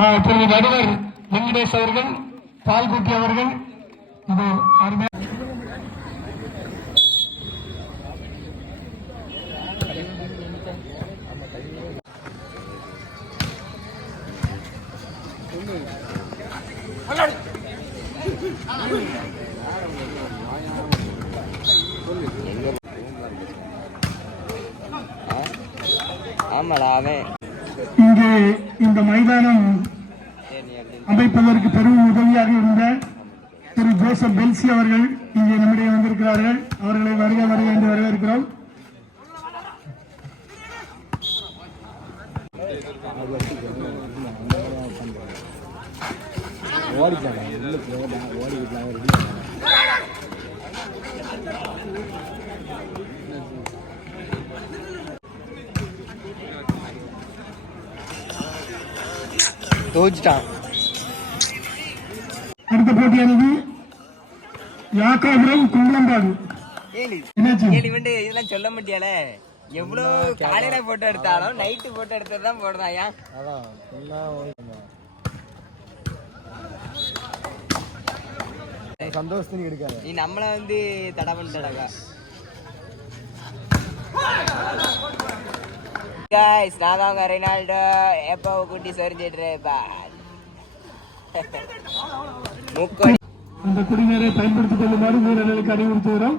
திரு நடுவர் வெங்கடேஷ் அவர்கள், பால்குட்டி அவர்கள் இது அருமையாக இங்கே இந்த மைதானம் அமைப்பதற்கு பெரும் உதவியாக இருந்த திரு ஜோசப் பெல்சி அவர்கள் இங்கே நம்முடைய வந்திருக்கிறார்கள். அவர்களை வருக வருக என்று வரவேற்கிறோம். அடுத்த போட்டியானது யாக்காபுரம் குள்ளம்பாடு. இதெல்லாம் சொல்ல முடியால, எவ்வளவு காலையில போட்டோ எடுத்தாலும் நைட்டு போட்டோ எடுத்ததுதான் போடுறாயா. சந்தோஷத்துக்கு எடுக்காது, நீ நம்மள வந்து தடை பண்ணிட்டடா. Guys, நான் தான் ரெனால்டோ. எப்போ குட்டி சொரிஞ்சிட்டு அந்த குடிநீரை பயன்படுத்திக் கொள்ளுமாறு வீரர்களுக்கு அறிவுறுத்துகிறோம்.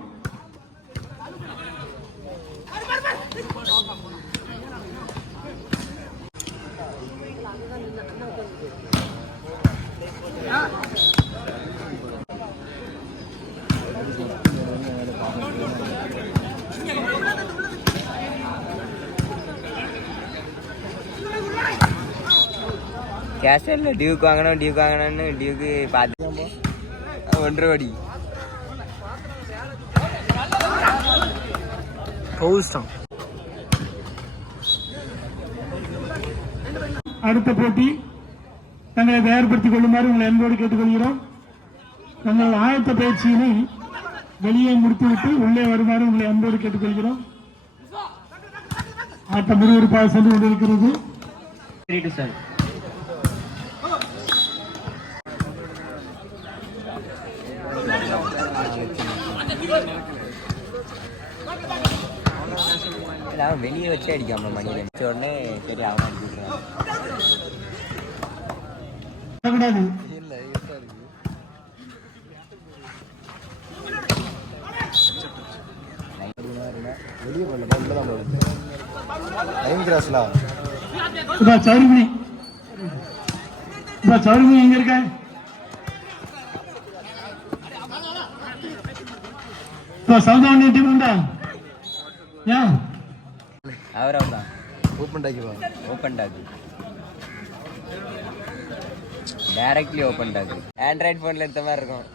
கேஷல்ல டியூக் வாங்கணும்னு டியூக்கு பார்த்து 1.5 கோடி அடுத்த போட்டி தங்களை தயார்படுத்திக் கொள்ளுமாறு உங்களை அன்போடு கேட்டுக்கொள்கிறோம். தங்கள் ஆயத்த பயிற்சியினை வெளியே முடித்துவிட்டு உள்ளே வருமாறு உங்களை அன்போடு கேட்டுக்கொள்கிறோம். ஆட்டம் விறுவிறுப்பாக சென்று கொண்டிருக்கிறது. வெளியே வச்சு அடிக்காம மணியில உடனே சரி அவன் அடிச்சுடுறான். சௌரிமணி எங்க இருக்க? சவுதாவணி டீம் உண்டா? ஏன் அவர்தான் open talk directly open talk. Android போன்ல எடுத்த மாதிரி இருக்கும்.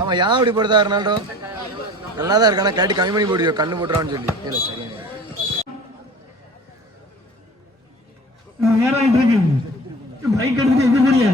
ஆமா, ஏன் அப்படி போடுதா ரொனால்டோ? நல்லா தான் இருக்கானா, கேட்டு கம்மி பண்ணி போடுவியோ, கண்ணு போட்டுறான்னு சொல்லி. இல்ல சரியா பைக் எடுத்துட்டு எங்க போறியா?